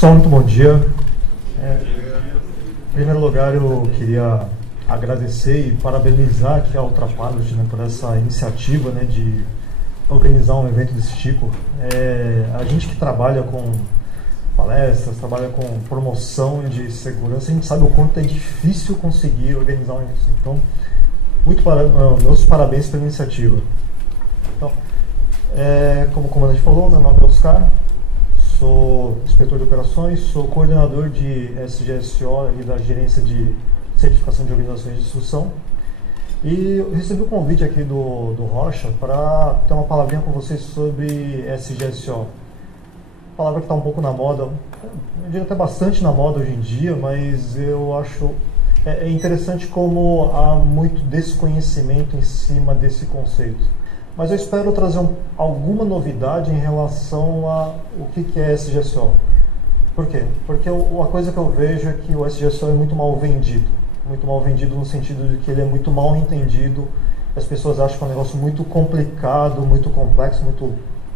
Pessoal, muito bom dia. Em primeiro lugar, eu queria agradecer e parabenizar aqui a Ultrapilot, né, por essa iniciativa, né, de organizar um evento desse tipo. A gente que trabalha com palestras, trabalha com promoção de segurança, a gente sabe o quanto é difícil conseguir organizar um evento. Então, meus parabéns pela iniciativa. Então, como o comandante falou, meu nome é Oscar, sou inspetor de operações, sou coordenador de SGSO e da gerência de certificação de organizações de instrução. E eu recebi um convite aqui do Rocha para ter uma palavrinha com vocês sobre SGSO. Palavra que está um pouco na moda, eu diria até bastante na moda hoje em dia, mas eu acho interessante como há muito desconhecimento em cima desse conceito. Mas eu espero trazer alguma novidade em relação a o que é SGSO. Por quê? Porque a coisa que eu vejo é que o SGSO é muito mal vendido. Muito mal vendido no sentido de que ele é muito mal entendido. As pessoas acham que é um negócio muito complicado, muito complexo, muito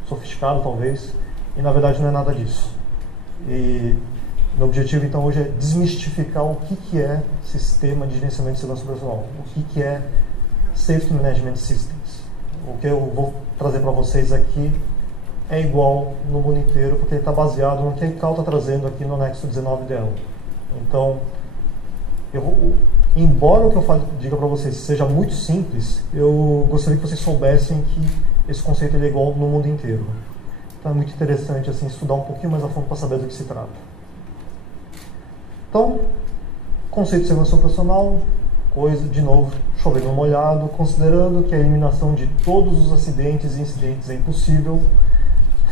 sofisticado talvez. E na verdade não é nada disso. E meu objetivo então hoje é desmistificar o que é sistema de gerenciamento de segurança operacional. O que é Safety Management Systems. O que eu vou trazer para vocês aqui é igual no mundo inteiro, porque ele está baseado no que a ICAO está trazendo aqui no anexo 19 dela. Então, embora o que eu diga para vocês seja muito simples, eu gostaria que vocês soubessem que esse conceito é igual no mundo inteiro. Então é muito interessante assim, estudar um pouquinho mais a fundo para saber do que se trata. Então, conceito de segurança operacional, de novo, chovendo no molhado, considerando que a eliminação de todos os acidentes e incidentes é impossível,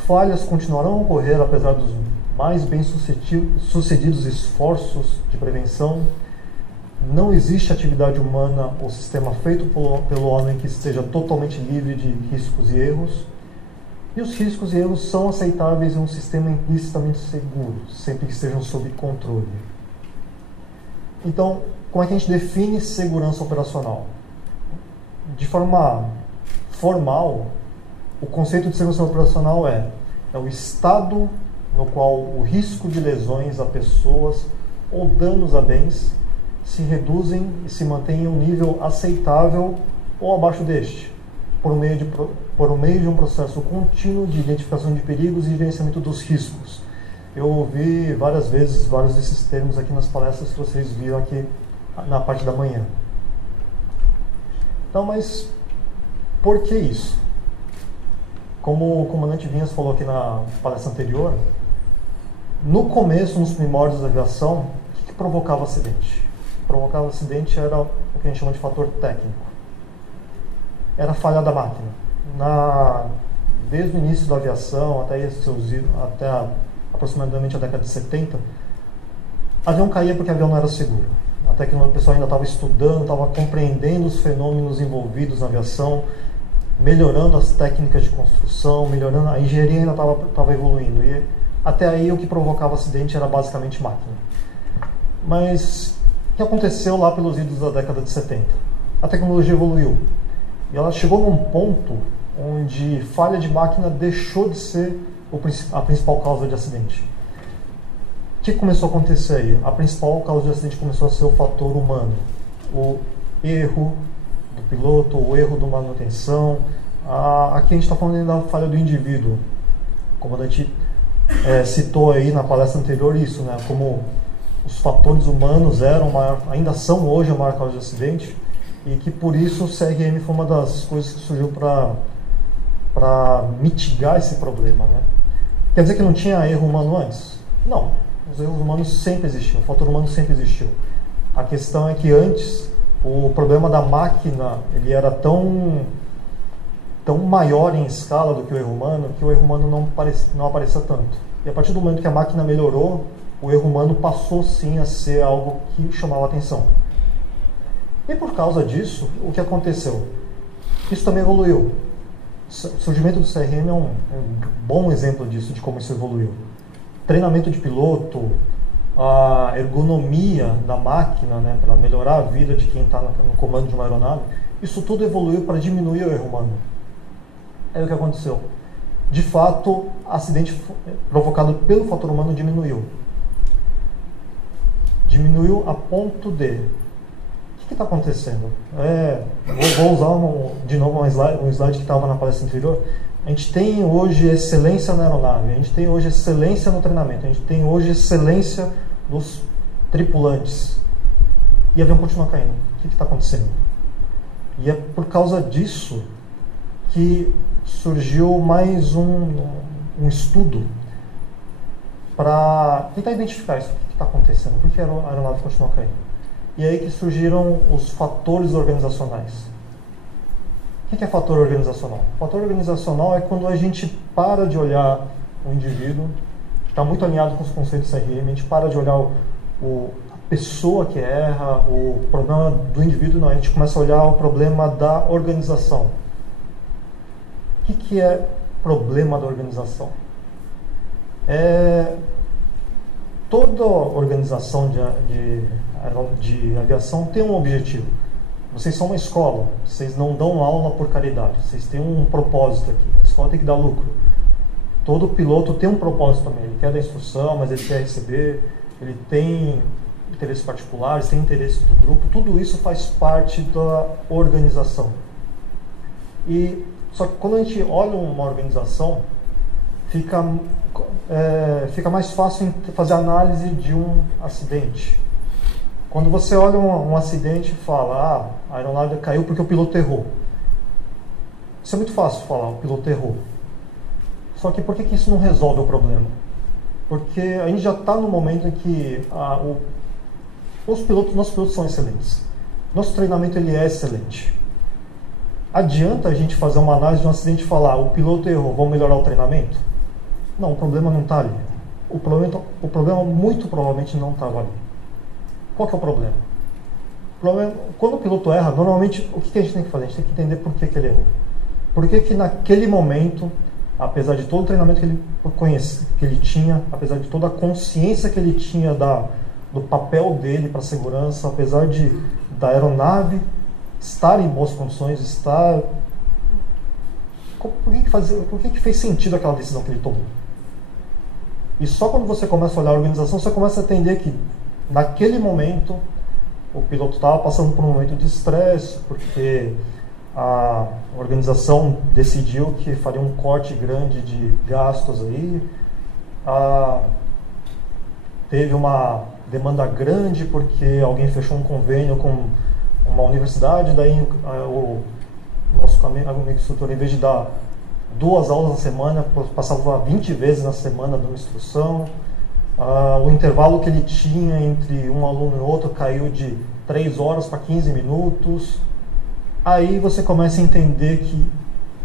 falhas continuarão a ocorrer apesar dos mais bem-sucedidos esforços de prevenção, não existe atividade humana ou sistema feito pelo homem que esteja totalmente livre de riscos e erros, e os riscos e erros são aceitáveis em um sistema implicitamente seguro, sempre que estejam sob controle. Então, como é que a gente define segurança operacional? De forma formal, o conceito de segurança operacional é o estado no qual o risco de lesões a pessoas ou danos a bens se reduzem e se mantêm em um nível aceitável ou abaixo deste, por meio de um processo contínuo de identificação de perigos e gerenciamento dos riscos. Eu ouvi várias vezes vários desses termos aqui nas palestras que vocês viram aqui na parte da manhã. Então, mas por que isso? Como o comandante Vinhas falou aqui na palestra anterior, no começo, nos primórdios da aviação, o que provocava acidente? O que provocava acidente era o que a gente chama de fator técnico. Era a falha da máquina. Desde o início da aviação até aproximadamente a década de 70, avião caía porque o avião não era seguro. Até que o pessoal ainda estava estudando, estava compreendendo os fenômenos envolvidos na aviação, melhorando as técnicas de construção, melhorando, a engenharia ainda estava evoluindo. E até aí o que provocava acidente era basicamente máquina. Mas o que aconteceu lá pelos idos da década de 70? A tecnologia evoluiu. E ela chegou num ponto onde falha de máquina deixou de ser a principal causa de acidente. O que começou a acontecer aí? A principal causa de acidente começou a ser o fator humano. O erro do piloto, o erro da manutenção. Aqui a gente está falando da falha do indivíduo. O comandante citou aí na palestra anterior isso, né? Como os fatores humanos ainda são hoje a maior causa de acidente, e que por isso o CRM foi uma das coisas que surgiu para mitigar esse problema, né? Quer dizer que não tinha erro humano antes? Não, os erros humanos sempre existiam, o fator humano sempre existiu. A questão é que antes o problema da máquina ele era tão maior em escala do que o erro humano, que o erro humano não aparecia tanto. E a partir do momento que a máquina melhorou, o erro humano passou sim a ser algo que chamava atenção. E por causa disso, o que aconteceu? Isso também evoluiu. O surgimento do CRM é um bom exemplo disso, de como isso evoluiu. Treinamento de piloto, a ergonomia da máquina, né, para melhorar a vida de quem está no comando de uma aeronave, isso tudo evoluiu para diminuir o erro humano. Aí o que aconteceu? De fato, acidente provocado pelo fator humano diminuiu. diminuiu a ponto de... O que está acontecendo? Vou usar de novo um slide que estava na palestra anterior. A gente tem hoje excelência na aeronave, a gente tem hoje excelência no treinamento, a gente tem hoje excelência dos tripulantes. E o avião continua caindo. O que está acontecendo? E é por causa disso que surgiu mais um estudo para tentar identificar isso. O que está acontecendo? Por que a aeronave continua caindo? E aí que surgiram os fatores organizacionais. O que é fator organizacional? Fator organizacional é quando a gente para de olhar o indivíduo, está muito alinhado com os conceitos CRM, a gente para de olhar a pessoa que erra, o problema do indivíduo, não, a gente começa a olhar o problema da organização. O que é problema da organização? Toda organização de aviação tem um objetivo. Vocês são uma escola, vocês não dão aula por caridade, vocês têm um propósito aqui. A escola tem que dar lucro. Todo piloto tem um propósito também. Ele quer dar instrução, mas ele quer receber, ele tem interesses particulares, tem interesse do grupo. Tudo isso faz parte da organização. Só que quando a gente olha uma organização, fica mais fácil fazer análise de um acidente. Quando você olha um acidente e fala, a aeronave caiu porque o piloto errou. Isso é muito fácil falar, o piloto errou. Só que por que isso não resolve o problema? Porque a gente já está no momento em que nossos pilotos são excelentes. Nosso treinamento ele é excelente. Adianta a gente fazer uma análise de um acidente e falar, o piloto errou, vamos melhorar o treinamento? Não, o problema não está ali. O problema muito provavelmente não estava ali. Qual que é o problema? Quando o piloto erra, normalmente, o que a gente tem que fazer? A gente tem que entender por que ele errou. Por que naquele momento, apesar de todo o treinamento que ele tinha, apesar de toda a consciência que ele tinha do papel dele para a segurança, apesar da aeronave estar em boas condições, por que fez sentido aquela decisão que ele tomou? E só quando você começa a olhar a organização, você começa a entender que naquele momento o piloto estava passando por um momento de estresse, porque a organização decidiu que faria um corte grande de gastos aí, teve uma demanda grande porque alguém fechou um convênio com uma universidade, daí o nosso amigo instrutor, em vez de dar 2 aulas na semana, passava 20 vezes na semana dando instrução. O intervalo que ele tinha entre um aluno e outro caiu de 3 horas para 15 minutos. Aí você começa a entender que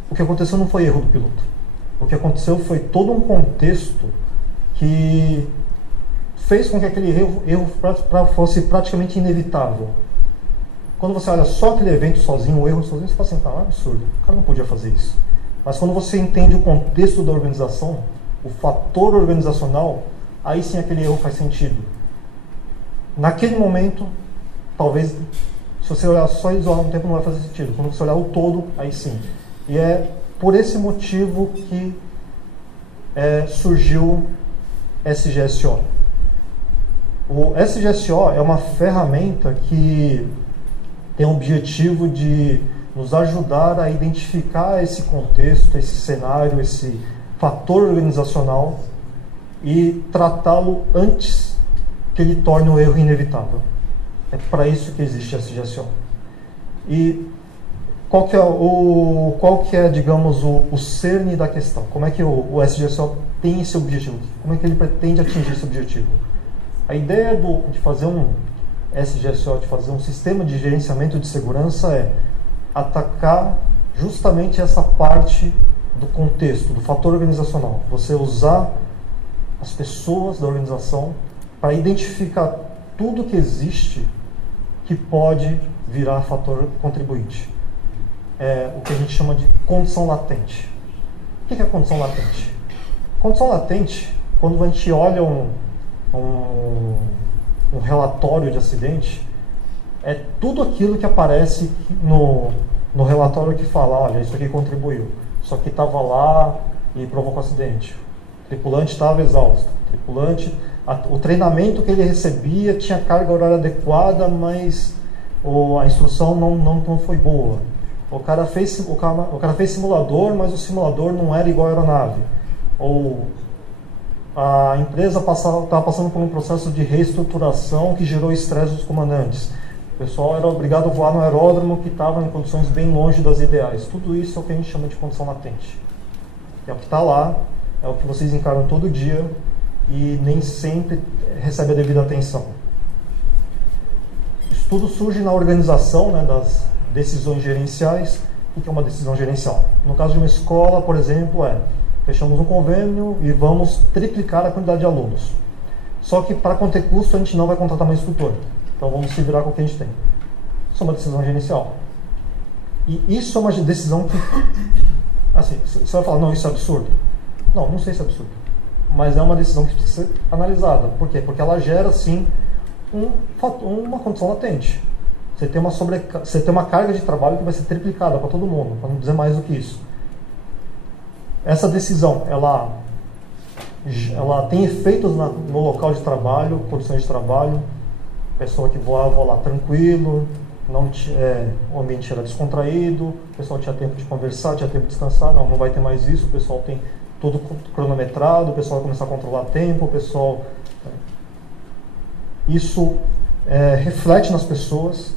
o que aconteceu não foi erro do piloto. O que aconteceu foi todo um contexto que fez com que aquele erro fosse praticamente inevitável. Quando você olha só aquele evento sozinho, o erro sozinho, você fala assim, tá, é um absurdo, o cara não podia fazer isso. Mas quando você entende o contexto da organização, o fator organizacional, aí sim aquele erro faz sentido. Naquele momento, talvez, se você olhar só isolado no tempo, não vai fazer sentido. Quando você olhar o todo, aí sim. E é por esse motivo que surgiu SGSO. O SGSO é uma ferramenta que tem o objetivo de nos ajudar a identificar esse contexto, esse cenário, esse fator organizacional e tratá-lo antes que ele torne o erro inevitável. É para isso que existe a SGSO. E qual que é, digamos, o cerne da questão? Como é que o SGSO tem esse objetivo? Como é que ele pretende atingir esse objetivo? A ideia de fazer um SGSO, de fazer um sistema de gerenciamento de segurança é atacar justamente essa parte do contexto, do fator organizacional. Você usar as pessoas da organização para identificar tudo que existe que pode virar fator contribuinte. É o que a gente chama de condição latente. O que é condição latente? Condição latente, quando a gente olha um relatório de acidente, é tudo aquilo que aparece no relatório que fala, olha, isso aqui contribuiu, isso aqui estava lá e provocou acidente. tripulante estava exausto, o treinamento que ele recebia tinha carga horária adequada, mas a instrução não foi boa. O cara fez simulador, mas o simulador não era igual à aeronave. Ou a empresa estava passando por um processo de reestruturação que gerou estresse dos comandantes. O pessoal era obrigado a voar no aeródromo que estava em condições bem longe das ideais. Tudo isso é o que a gente chama de condição latente. É o que está lá, é o que vocês encaram todo dia e nem sempre recebe a devida atenção. Isso tudo surge na organização, né, das decisões gerenciais. O que é uma decisão gerencial? No caso de uma escola, por exemplo, fechamos um convênio e vamos triplicar a quantidade de alunos. Só que para conter custo a gente não vai contratar mais instrutor. Então vamos se virar com o que a gente tem. Isso é uma decisão gerencial. E isso é uma decisão que... Assim, você vai falar, não, isso é absurdo. Não sei se é absurdo. Mas é uma decisão que precisa ser analisada. Por quê? Porque ela gera, sim, uma condição latente. Você tem uma carga de trabalho que vai ser triplicada para todo mundo, para não dizer mais do que isso. Essa decisão, ela tem efeitos no local de trabalho, condições de trabalho. Pessoa que voava lá tranquilo, o ambiente era descontraído, o pessoal tinha tempo de conversar, tinha tempo de descansar. Não vai ter mais isso, o pessoal tem tudo cronometrado, o pessoal vai começar a controlar tempo, o pessoal... Isso reflete nas pessoas.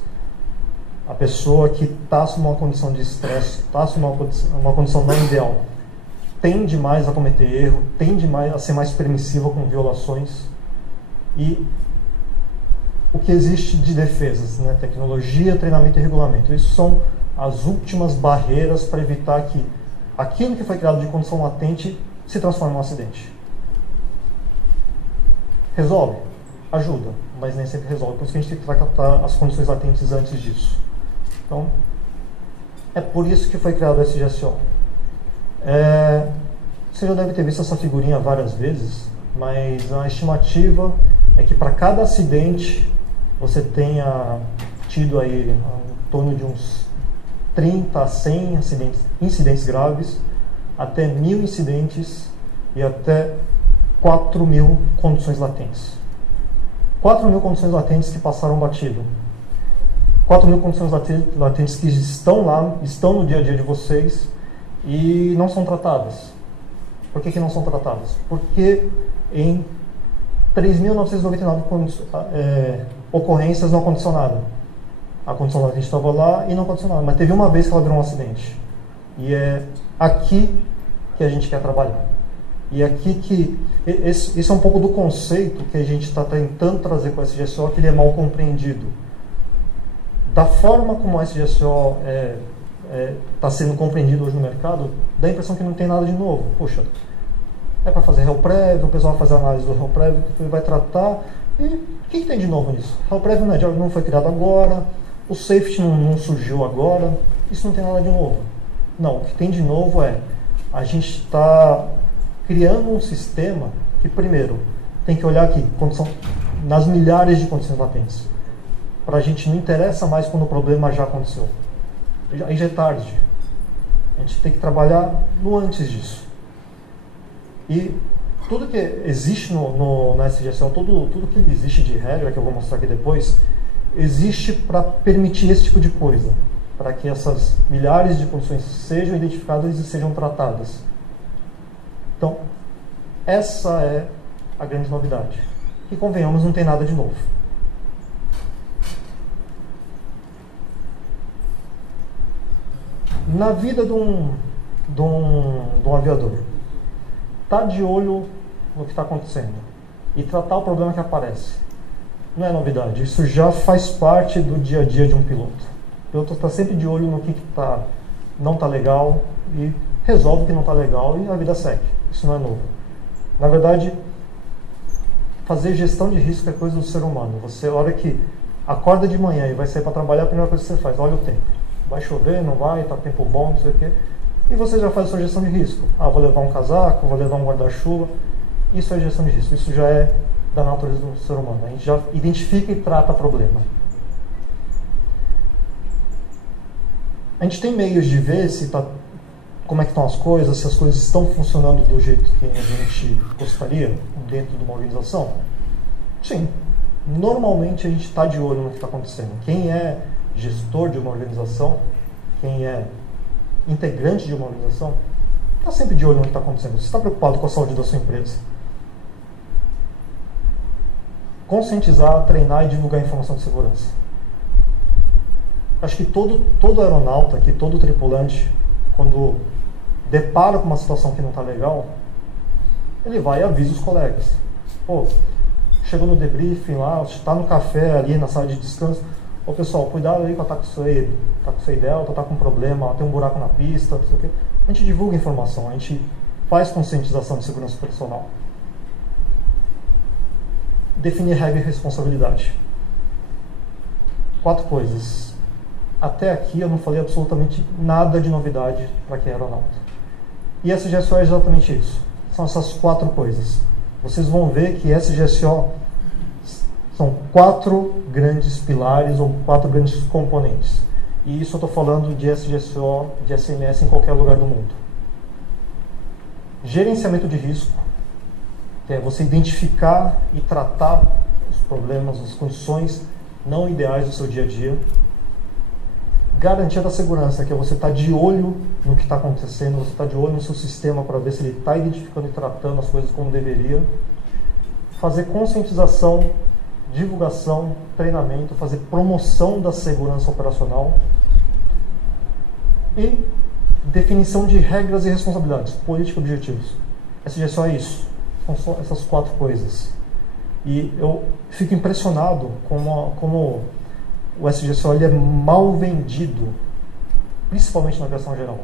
A pessoa que está em uma condição de estresse, está em uma condição não ideal, tende mais a cometer erro, tende mais a ser mais permissiva com violações. E o que existe de defesas, né? Tecnologia, treinamento e regulamento. Isso são as últimas barreiras para evitar que aquilo que foi criado de condição latente se transforme em um acidente. Resolve? Ajuda, mas nem sempre resolve. Por isso que a gente tem que tratar as condições latentes antes disso. Então, é por isso que foi criado o SGSO. Você já deve ter visto essa figurinha várias vezes, mas a estimativa é que para cada acidente você tenha tido aí em torno de uns 30 a 100 incidentes graves, até 1000 incidentes e até 4.000 condições latentes. 4.000 condições latentes que passaram batido. 4.000 condições latentes que estão lá, estão no dia a dia de vocês e não são tratadas. Por que não são tratadas? Porque em 3.999 ocorrências não aconteceu nada. A condição latente estava lá e não aconteceu nada, mas teve uma vez que ela virou um acidente. E é aqui que a gente quer trabalhar. E aqui que... Esse é um pouco do conceito que a gente está tentando trazer com o SGSO, que ele é mal compreendido. Da forma como o SGSO está sendo compreendido hoje no mercado, dá a impressão que não tem nada de novo. Puxa, é para fazer réu prévio, o pessoal vai fazer análise do réu prévio, que ele vai tratar. E o que tem de novo nisso? Réu prévio não foi criado agora, o safety não surgiu agora, isso não tem nada de novo. Não, o que tem de novo a gente está criando um sistema que, primeiro, tem que olhar aqui, nas milhares de condições latentes. Para a gente não interessa mais quando o problema já aconteceu. Aí já é tarde. A gente tem que trabalhar no antes disso. E tudo que existe no SGSO, tudo que existe de regra, que eu vou mostrar aqui depois, existe para permitir esse tipo de coisa. Para que essas milhares de condições sejam identificadas e sejam tratadas. Então, essa é a grande novidade. E convenhamos, não tem nada de novo. Na vida de um aviador, tá de olho no que está acontecendo e tratar o problema que aparece. Não é novidade, isso já faz parte do dia a dia de um piloto. O piloto está sempre de olho no que não está legal e resolve o que não está legal e a vida segue. Isso não é novo. Na verdade, fazer gestão de risco é coisa do ser humano. Você, a hora que acorda de manhã e vai sair para trabalhar, a primeira coisa que você faz, olha o tempo. Vai chover, não vai, está tempo bom, não sei o quê. E você já faz a sua gestão de risco. Vou levar um casaco, vou levar um guarda-chuva. Isso é gestão de risco. Isso já é da natureza do ser humano. A gente já identifica e trata o problema. A gente tem meios de ver se está como é que estão as coisas, se as coisas estão funcionando do jeito que a gente gostaria dentro de uma organização? Sim. Normalmente a gente está de olho no que está acontecendo. Quem é gestor de uma organização, quem é integrante de uma organização, está sempre de olho no que está acontecendo. Você está preocupado com a saúde da sua empresa. Conscientizar, treinar e divulgar informação de segurança. Acho que todo aeronauta, aqui, todo tripulante, quando depara com uma situação que não está legal, ele vai e avisa os colegas. Pô, chegou no debriefing lá, está no café ali na sala de descanso. Ô pessoal, cuidado aí com a Takusei Delta, tá com problema, tem um buraco na pista, não sei o quê. A gente divulga informação, a gente faz conscientização de segurança operacional. Definir regra e responsabilidade. 4 coisas. Até aqui eu não falei absolutamente nada de novidade para quem é aeronauta. E SGSO é exatamente isso. São essas 4 coisas. Vocês vão ver que SGSO são 4 grandes pilares ou 4 grandes componentes. E isso eu estou falando de SGSO, de SMS em qualquer lugar do mundo. Gerenciamento de risco, que é você identificar e tratar os problemas, as condições não ideais do seu dia a dia. Garantia da segurança, que é você estar de olho no que está acontecendo, você está de olho no seu sistema para ver se ele está identificando e tratando as coisas como deveria. Fazer conscientização, divulgação, treinamento, fazer promoção da segurança operacional e definição de regras e responsabilidades, política e objetivos. SGSO é isso, são só essas 4 coisas. E eu fico impressionado como o SGSO ele é mal vendido, principalmente na aviação geral.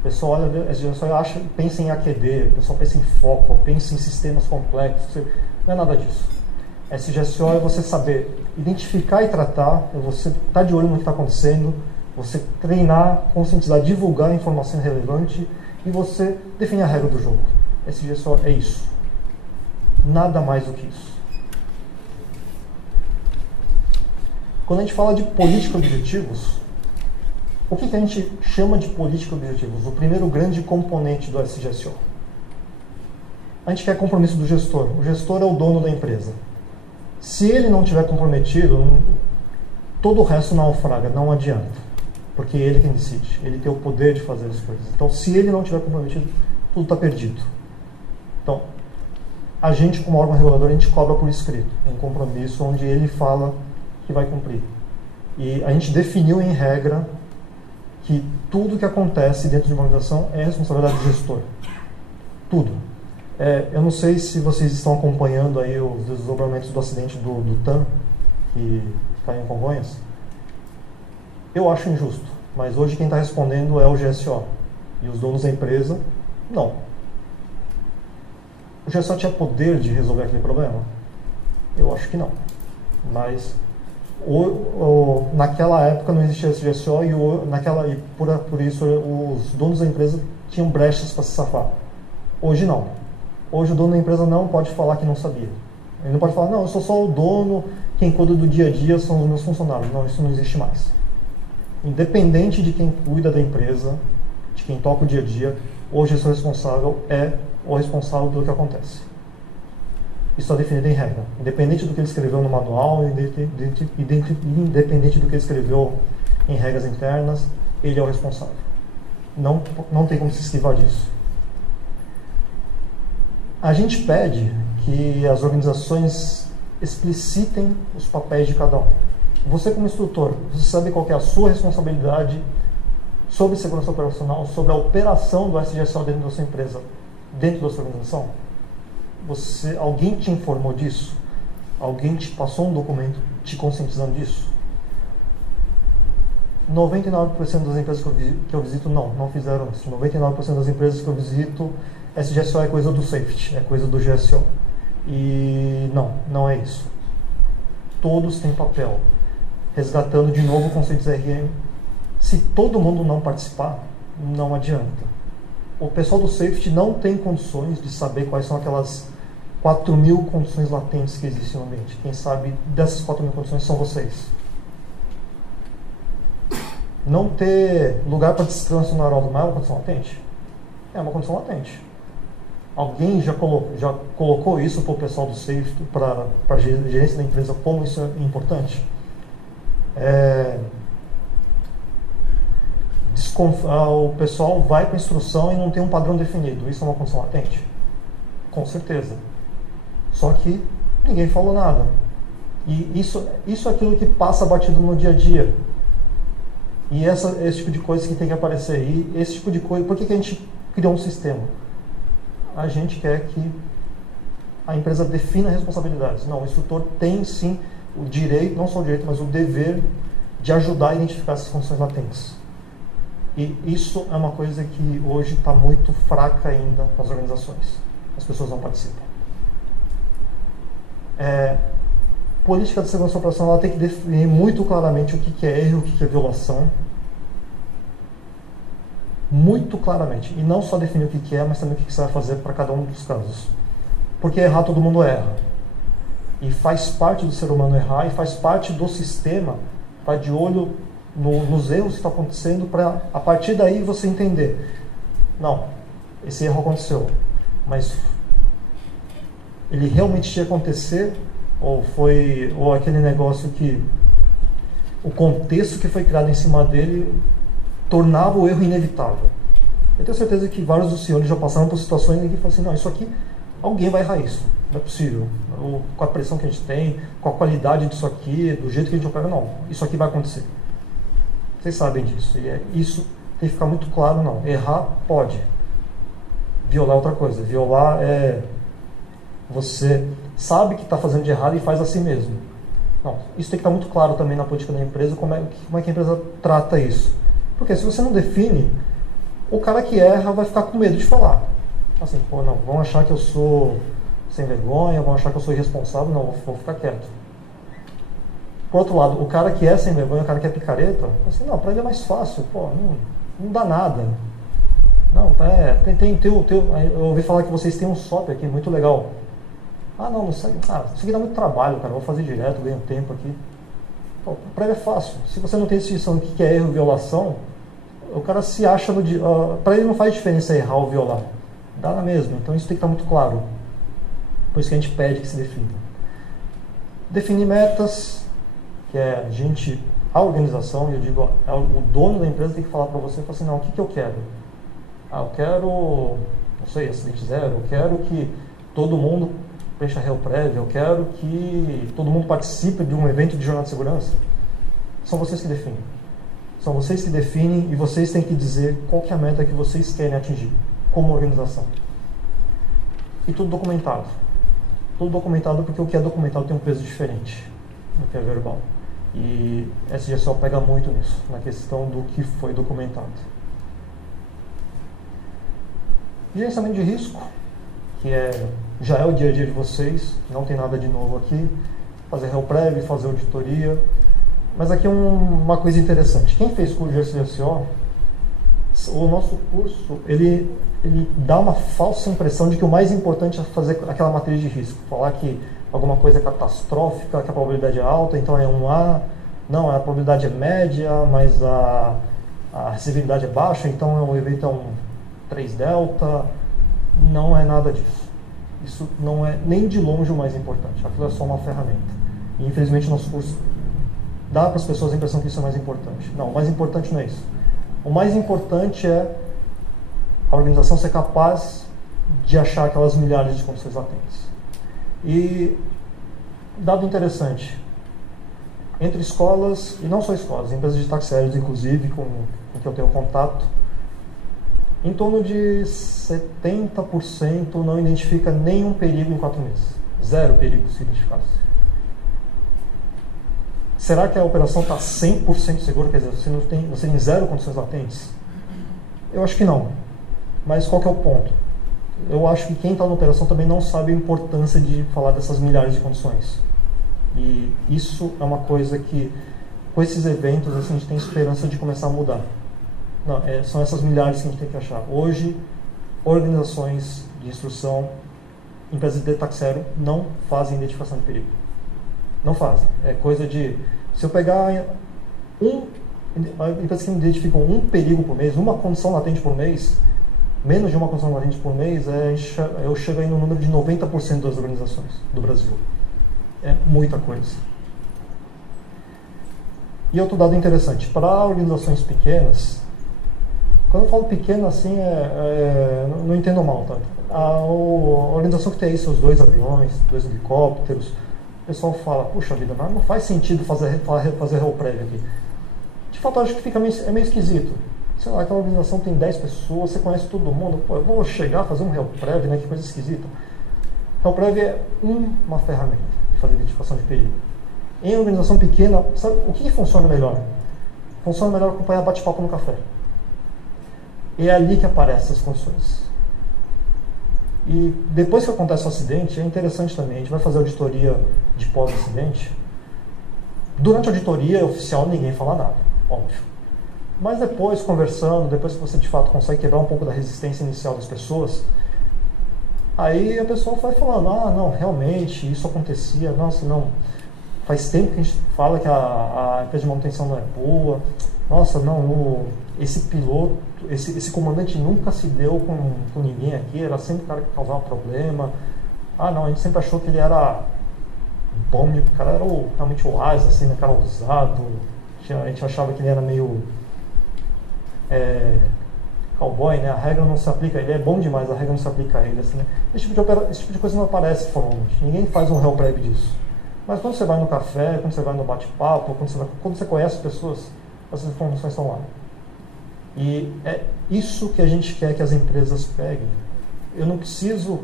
O pessoal olha o SGSO e pensa em AQD, o pessoal pensa em foco, pensa em sistemas complexos, não é nada disso. SGSO é você saber identificar e tratar, é você estar de olho no que está acontecendo, você treinar, conscientizar, divulgar informação relevante e você definir a regra do jogo. SGSO é isso. Nada mais do que isso. Quando a gente fala de política e objetivos, o que a gente chama de política e objetivos? O primeiro grande componente do SGSO. A gente quer compromisso do gestor. O gestor é o dono da empresa. Se ele não estiver comprometido, todo o resto naufraga, não adianta. Porque ele quem decide, ele tem o poder de fazer as coisas. Então, se ele não estiver comprometido, tudo está perdido. Então, a gente, como órgão regulador, a gente cobra por escrito um compromisso onde ele fala que vai cumprir. E a gente definiu em regra que tudo que acontece dentro de uma organização é responsabilidade do gestor. Tudo. Eu não sei se vocês estão acompanhando aí os desdobramentos do acidente do TAM, que caiu em Congonhas. Eu acho injusto, mas hoje quem está respondendo é o GSO. E os donos da empresa, não. O GSO tinha poder de resolver aquele problema? Eu acho que não. Mas naquela época não existia esse GSO e por isso os donos da empresa tinham brechas para se safar. Hoje não. Hoje o dono da empresa não pode falar que não sabia. Ele não pode falar, não, eu sou só o dono, quem cuida do dia a dia são os meus funcionários. Não, isso não existe mais. Independente de quem cuida da empresa, de quem toca o dia a dia, hoje o responsável é o responsável pelo que acontece. Isso está definido em regra. Independente do que ele escreveu no manual, independente do que ele escreveu em regras internas, ele é o responsável. Não tem como se esquivar disso. A gente pede que as organizações explicitem os papéis de cada um. Você, como instrutor, você sabe qual que é a sua responsabilidade sobre segurança operacional, sobre a operação do SGSO dentro da sua empresa, dentro da sua organização? Alguém te informou disso? Alguém te passou um documento te conscientizando disso? 99% das empresas que eu visito não fizeram isso. 99% das empresas que eu visito, SGSO é coisa do safety, é coisa do GSO. E não é isso. Todos têm papel. Resgatando de novo o conceito de RM. Se todo mundo não participar, não adianta. O pessoal do safety não tem condições de saber quais são aquelas 4.000 condições latentes que existem no ambiente. Quem sabe dessas 4.000 condições são vocês. Não ter lugar para descanso no aeródromo é uma condição latente? É uma condição latente. Alguém já colocou isso para o pessoal do safety, para a gerência da empresa, como isso é importante? O pessoal vai para a instrução e não tem um padrão definido. Isso é uma condição latente? Com certeza. Só que ninguém falou nada. E isso é aquilo que passa batido no dia a dia. E esse tipo de coisa que tem que aparecer. E esse tipo de coisa, por que a gente criou um sistema? A gente quer que a empresa defina responsabilidades. Não, o instrutor tem sim o direito, não só o direito, mas o dever de ajudar a identificar essas condições latentes. E isso é uma coisa que hoje está muito fraca ainda nas organizações. As pessoas não participam. Política de segurança operacional ela tem que definir muito claramente o que é erro e o que é violação. Muito claramente. E não só definir o que é, mas também o que você vai fazer para cada um dos casos. Porque errar todo mundo erra. E faz parte do ser humano errar e faz parte do sistema estar de olho nos erros que estão acontecendo para, a partir daí, você entender. Não, esse erro aconteceu, mas ele realmente tinha que acontecer ou aquele negócio que o contexto que foi criado em cima dele tornava o erro inevitável. Eu tenho certeza que vários dos senhores já passaram por situações em que falam assim, não, isso aqui, alguém vai errar isso, não é possível. Com a pressão que a gente tem, com a qualidade disso aqui, do jeito que a gente opera, não, isso aqui vai acontecer. Vocês sabem disso, e isso tem que ficar muito claro, não. Errar pode. Violar é outra coisa. Violar é você sabe que está fazendo de errado e faz assim mesmo. Não, isso tem que estar muito claro também na política da empresa, como é que a empresa trata isso. Porque se você não define, o cara que erra vai ficar com medo de falar. Assim, pô, não, vão achar que eu sou sem vergonha, vão achar que eu sou irresponsável, não, vou ficar quieto. Por outro lado, o cara que é sem vergonha, o cara que é picareta, assim, não, para ele é mais fácil, pô, não dá nada. Não, eu ouvi falar que vocês têm um software aqui, muito legal. Ah, não sei, isso aqui dá muito trabalho, cara, vou fazer direto, ganho tempo aqui. Pô, para ele é fácil. Se você não tem distinção do que é erro e violação, o cara se acha no dia. Para ele não faz diferença errar ou violar. Dá na mesma, então isso tem que estar muito claro. Por isso que a gente pede que se defina. Definir metas, que é a organização, e eu digo, o dono da empresa tem que falar para você, assim, não, o que eu quero? Eu quero, não sei, acidente zero, eu quero que todo mundo preencha réu prévio, eu quero que todo mundo participe de um evento de jornada de segurança. São vocês que definem. São vocês que definem e vocês têm que dizer qual que é a meta que vocês querem atingir, como organização. E tudo documentado. Tudo documentado porque o que é documentado tem um peso diferente do que é verbal. E SGSO pega muito nisso, na questão do que foi documentado. Gerenciamento de risco, que já é o dia a dia de vocês, não tem nada de novo aqui. Fazer réu prévio, fazer auditoria. Mas aqui uma coisa interessante. Quem fez curso de SGSO, o nosso curso, ele dá uma falsa impressão de que o mais importante é fazer aquela matriz de risco. Falar que alguma coisa é catastrófica, que a probabilidade é alta, então é 1A. Não, a probabilidade é média, mas a recebibilidade é baixa, então o evento é um 3 delta. Não é nada disso. Isso não é nem de longe o mais importante. Aquilo é só uma ferramenta. E infelizmente o nosso curso dá para as pessoas a impressão que isso é mais importante. Não, o mais importante não é isso. O mais importante é a organização ser capaz de achar aquelas milhares de condições latentes. E, dado interessante, entre escolas, e não só escolas, empresas de táxi aéreos, inclusive, com que eu tenho contato, em torno de 70% não identifica nenhum perigo em 4 meses. 0 perigo se identificasse. Será que a operação está 100% segura? Quer dizer, você tem 0 condições latentes? Eu acho que não. Mas qual que é o ponto? Eu acho que quem está na operação também não sabe a importância de falar dessas milhares de condições. E isso é uma coisa que, com esses eventos, assim, a gente tem esperança de começar a mudar. Não, são essas milhares que a gente tem que achar. Hoje, organizações de instrução, empresas de táxi aéreo, não fazem identificação de perigo. Não fazem. É coisa de... Se eu pegar empresas que identificam um perigo por mês, uma condição latente por mês, Menos de uma condição latente por mês, eu chego aí no número de 90% das organizações do Brasil. É muita coisa. E outro dado interessante, para organizações pequenas, quando eu falo pequena assim, não entendo mal, tá? A organização que tem aí seus 2 aviões, 2 helicópteros, o pessoal fala, puxa vida, mas não faz sentido fazer réu prévio aqui. De fato, eu acho que fica meio esquisito. Sei lá, aquela organização tem 10 pessoas, você conhece todo mundo, pô, eu vou chegar a fazer um réu prévio, né? Que coisa esquisita. Réu prévio é uma ferramenta de fazer identificação de perigo. Em organização pequena, sabe, o que funciona melhor? Funciona melhor acompanhar bate-papo no café. E é ali que aparecem as condições. E depois que acontece o acidente, é interessante também, a gente vai fazer auditoria de pós-acidente. Durante a auditoria oficial ninguém fala nada, óbvio. Mas depois, conversando, depois que você de fato consegue quebrar um pouco da resistência inicial das pessoas, aí a pessoa vai falando, ah, não, realmente, isso acontecia, nossa, não, faz tempo que a gente fala que a empresa de manutenção não é boa, nossa, não, esse piloto, esse comandante nunca se deu com ninguém aqui, era sempre o cara que causava problema, ah, não, a gente sempre achou que ele era bom, o cara era realmente o asa, assim, né, cara ousado, a gente achava que ele era meio cowboy, né? A regra não se aplica, ele é bom demais, a regra não se aplica a ele, assim, né? Esse tipo de coisa não aparece formalmente, ninguém faz um réu prévio disso. Mas quando você vai no café, quando você vai no bate-papo, quando você conhece pessoas, essas informações estão lá. E é isso que a gente quer que as empresas peguem. Eu não preciso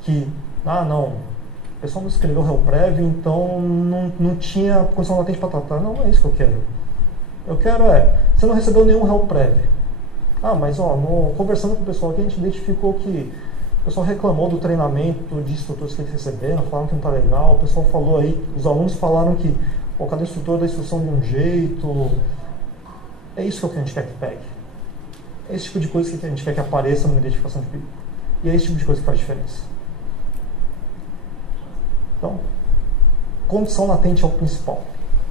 que, não, o pessoal não escreveu réu prévio, então não tinha condição latente para tratar. Não é isso que eu quero. Eu quero você não recebeu nenhum réu prévio. Mas conversando com o pessoal aqui, a gente identificou que o pessoal reclamou do treinamento de instrutores que eles receberam, falaram que não está legal, o pessoal falou aí, os alunos falaram que cada instrutor dá instrução de um jeito. É isso que a gente quer que pegue. É esse tipo de coisa que a gente quer que apareça na identificação de perigo. E é esse tipo de coisa que faz diferença. Então, condição latente é o principal.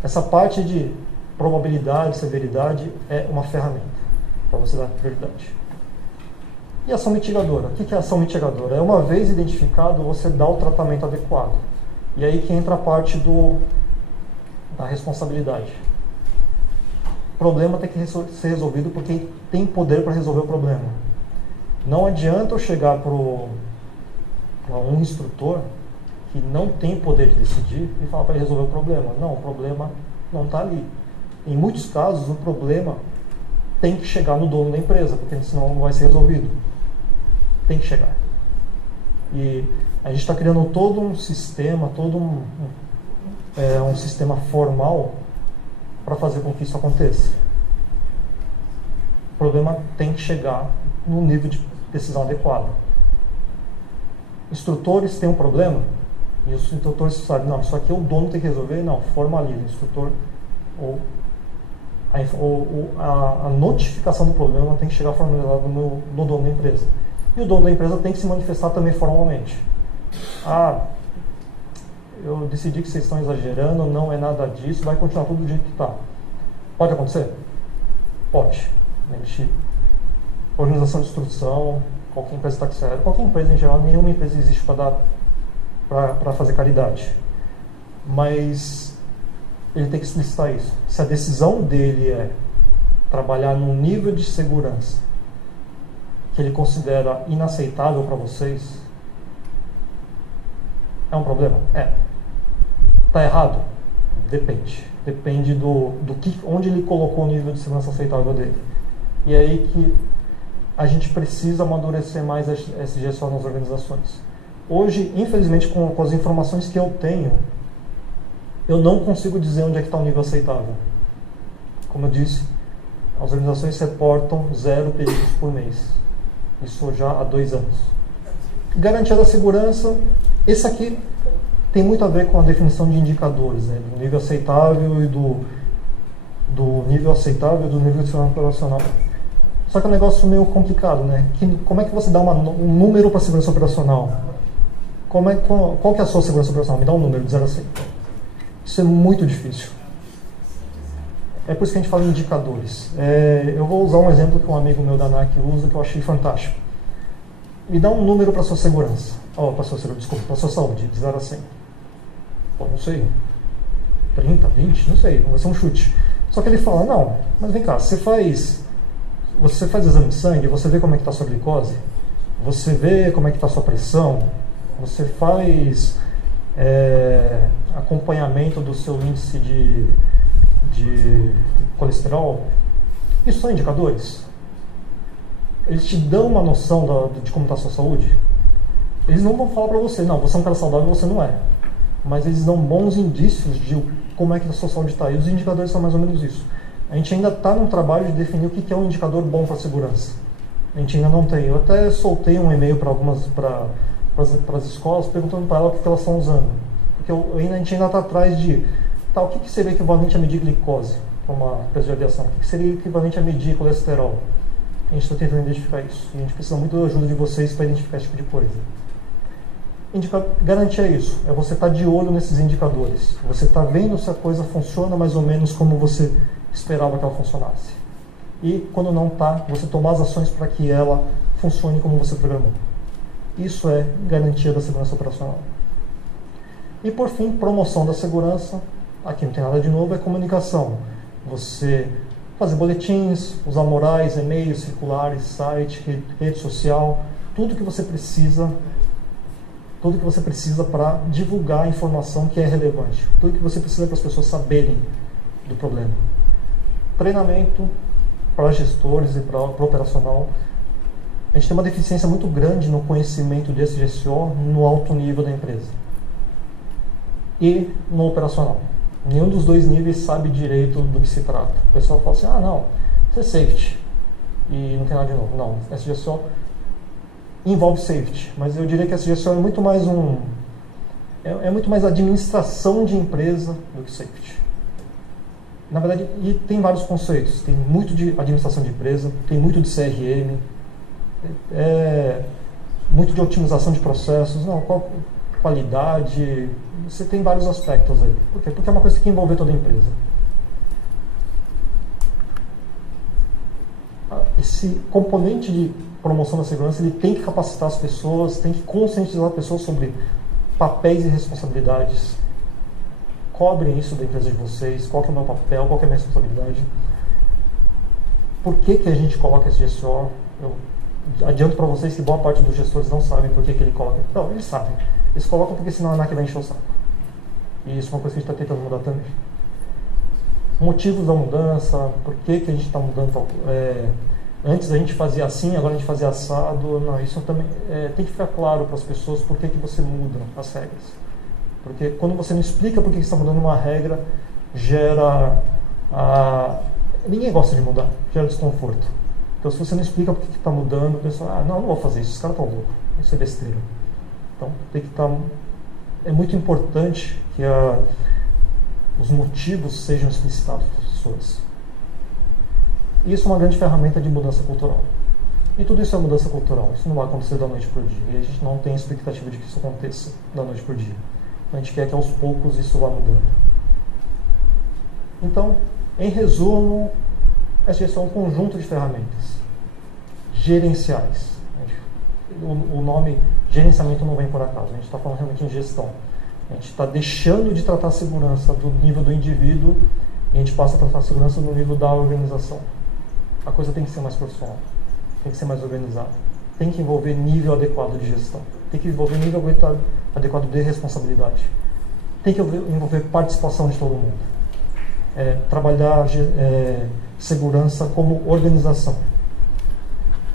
Essa parte de probabilidade, severidade é uma ferramenta para você dar prioridade. E ação mitigadora? O que é ação mitigadora? É uma vez identificado, você dá o tratamento adequado. E aí que entra a parte da responsabilidade. O problema tem que ser resolvido por quem tem poder para resolver o problema. Não adianta eu chegar para um instrutor que não tem poder de decidir e falar para ele resolver o problema. Não, o problema não está ali. Em muitos casos, o problema tem que chegar no dono da empresa, porque senão não vai ser resolvido. Tem que chegar. E a gente está criando todo um sistema, um sistema formal para fazer com que isso aconteça. O problema tem que chegar no nível de decisão adequado. Instrutores têm um problema, e os instrutores sabem, não, isso aqui o dono tem que resolver, não, formaliza o instrutor, ou a notificação do problema tem que chegar formalizado no dono da empresa. E o dono da empresa tem que se manifestar também formalmente. Eu decidi que vocês estão exagerando, não é nada disso, vai continuar tudo do jeito que está. Pode acontecer? Pode. Organização de instrução, qualquer empresa está certo, qualquer empresa em geral, nenhuma empresa existe para fazer caridade. Mas ele tem que explicitar isso. Se a decisão dele é trabalhar num nível de segurança que ele considera inaceitável para vocês, é um problema? Está errado? Depende. Depende onde ele colocou o nível de segurança aceitável dele. E é aí que a gente precisa amadurecer mais essa gestão nas organizações. Hoje, infelizmente, com as informações que eu tenho, eu não consigo dizer onde é que está o nível aceitável. Como eu disse, as organizações reportam 0 peritos por mês. Isso já há 2 anos. Garantia da segurança, esse aqui tem muito a ver com a definição de indicadores, né? Do nível aceitável e do nível aceitável e do nível de segurança operacional. Só que é um negócio meio complicado, né? Como é que você dá um número para a segurança operacional? Qual que é a sua segurança operacional? Me dá um número de 0 a 100. Isso é muito difícil. É por isso que a gente fala em indicadores. Eu vou usar um exemplo que um amigo meu da ANAC usa, que eu achei fantástico. me dá um número para sua segurança. Desculpa, para sua saúde, de 0 a 100. Pô, não sei. 30, 20, não sei, vai ser um chute. Só que ele fala, não, mas vem cá, você faz exame de sangue, você vê como é que está a sua glicose, você vê como é que está a sua pressão, você faz acompanhamento do seu índice de colesterol. Isso são indicadores. Eles te dão uma noção de como está a sua saúde. Eles não vão falar para você, não, você é um cara saudável, você não é. Mas eles dão bons indícios de como é que a sua saúde está. E os indicadores são mais ou menos isso. A gente ainda está num trabalho de definir o que é um indicador bom para a segurança. A gente ainda não tem. Eu até soltei um e-mail para as escolas perguntando para elas o que elas estão usando. Porque a gente ainda está atrás de o que seria equivalente a medir glicose para uma empresa de aviação? O que seria equivalente a medir colesterol? A gente está tentando identificar isso. E a gente precisa muito da ajuda de vocês para identificar esse tipo de coisa. Garantia é isso, é você estar de olho nesses indicadores. Você está vendo se a coisa funciona mais ou menos como você esperava que ela funcionasse. E quando não está, você tomar as ações para que ela funcione como você programou. Isso é garantia da segurança operacional. E por fim, promoção da segurança. Aqui não tem nada de novo, é comunicação. Você fazer boletins, usar morais, e-mails, circulares, site, rede social, tudo que você precisa para divulgar a informação que é relevante, tudo que você precisa para as pessoas saberem do problema. Treinamento para gestores e para o operacional. A gente tem uma deficiência muito grande no conhecimento desse GSO no alto nível da empresa e no operacional. Nenhum dos dois níveis sabe direito do que se trata. O pessoal fala assim, não, isso é safety e não tem nada de novo. Não, SGSO envolve safety, mas eu diria que SGSO é muito mais muito mais administração de empresa do que safety. Na verdade, e tem vários conceitos. Tem muito de administração de empresa, tem muito de CRM, muito de otimização de processos, qualidade. Você tem vários aspectos aí. Por quê? Porque é uma coisa que tem que envolver toda a empresa. Esse componente de promoção da segurança, ele tem que capacitar as pessoas, tem que conscientizar as pessoas sobre papéis e responsabilidades. Cobrem isso da empresa de vocês, qual que é o meu papel, qual que é a minha responsabilidade. Por que a gente coloca esse GSO? Eu adianto para vocês que boa parte dos gestores não sabem por que ele coloca. Não, eles sabem. Eles colocam porque senão a ANAC vai encher o saco. E isso é uma coisa que a gente está tentando mudar também. Motivos da mudança, por que a gente está mudando. Antes a gente fazia assim, agora a gente fazia assado. Não, isso também tem que ficar claro para as pessoas por que você muda as regras. Porque quando você não explica por que você está mudando uma regra, gera... Ninguém gosta de mudar, gera desconforto. Então se você não explica por que está mudando, o pessoal, não vou fazer isso, os caras estão loucos, isso é besteira. Então tem que estar... É muito importante que os motivos sejam explicitados para as pessoas. Isso é uma grande ferramenta de mudança cultural. E tudo isso é mudança cultural, isso não vai acontecer da noite para o dia. E a gente não tem expectativa de que isso aconteça da noite para o dia. A gente quer que aos poucos isso vá mudando. Então, em resumo, SGSO é um conjunto de ferramentas gerenciais. O nome gerenciamento não vem por acaso, a gente está falando realmente em gestão. A gente está deixando de tratar a segurança do nível do indivíduo e a gente passa a tratar a segurança no nível da organização. A coisa tem que ser mais profissional, tem que ser mais organizada, tem que envolver nível adequado de gestão, tem que envolver nível adequado de responsabilidade, tem que envolver participação de todo mundo. Trabalhar segurança como organização.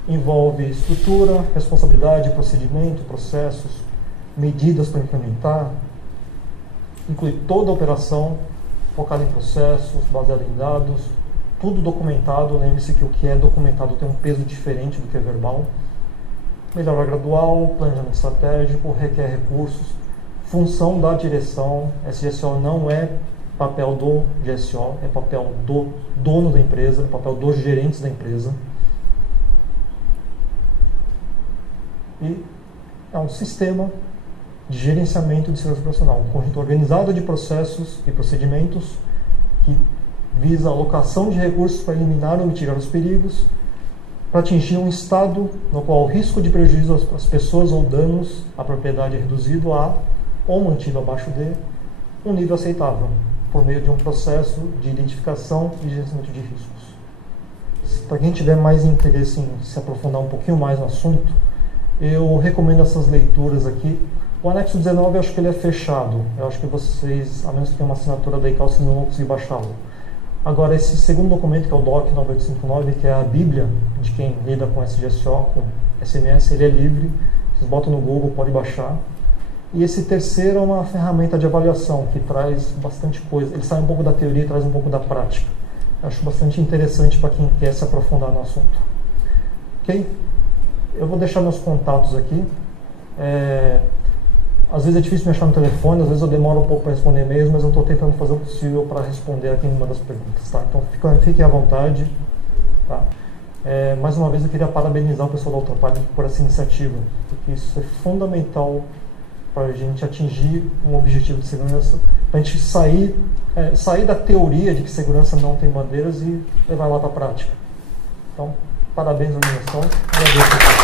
Envolve estrutura, responsabilidade, procedimento, processos, medidas para implementar, inclui toda a operação focada em processos, baseada em dados, tudo documentado. Lembre-se que o que é documentado tem um peso diferente do que é verbal. Melhora gradual, planejamento estratégico, requer recursos, função da direção. SGSO não é papel do GSO, é papel do dono da empresa, é papel dos gerentes da empresa. E é um sistema de gerenciamento de segurança operacional, um conjunto organizado de processos e procedimentos que visa a alocação de recursos para eliminar ou mitigar os perigos para atingir um estado no qual o risco de prejuízo às pessoas ou danos à propriedade é reduzido a, ou mantido abaixo de, um nível aceitável, por meio de um processo de identificação e gerenciamento de riscos. Para quem tiver mais interesse em se aprofundar um pouquinho mais no assunto, eu recomendo essas leituras aqui. O anexo 19 eu acho que ele é fechado. Eu acho que vocês, a menos que tenham uma assinatura da ICAO, vocês não vão conseguir baixá-lo. Agora, esse segundo documento, que é o DOC 9859, que é a Bíblia de quem lida com SGSO, com SMS, ele é livre. Vocês botam no Google, pode baixar. E esse terceiro é uma ferramenta de avaliação que traz bastante coisa. Ele sai um pouco da teoria e traz um pouco da prática. Eu acho bastante interessante para quem quer se aprofundar no assunto. Ok? Eu vou deixar meus contatos aqui. Às vezes é difícil me achar no telefone, às vezes eu demoro um pouco para responder e-mails, mas eu estou tentando fazer o possível para responder aqui em uma das perguntas. Tá? Então fiquem à vontade. Tá? Mais uma vez eu queria parabenizar o pessoal da Ultrapar por essa iniciativa, porque isso é fundamental para a gente atingir um objetivo de segurança, para a gente sair da teoria de que segurança não tem bandeiras e levar lá para a prática. Então, parabéns à organização.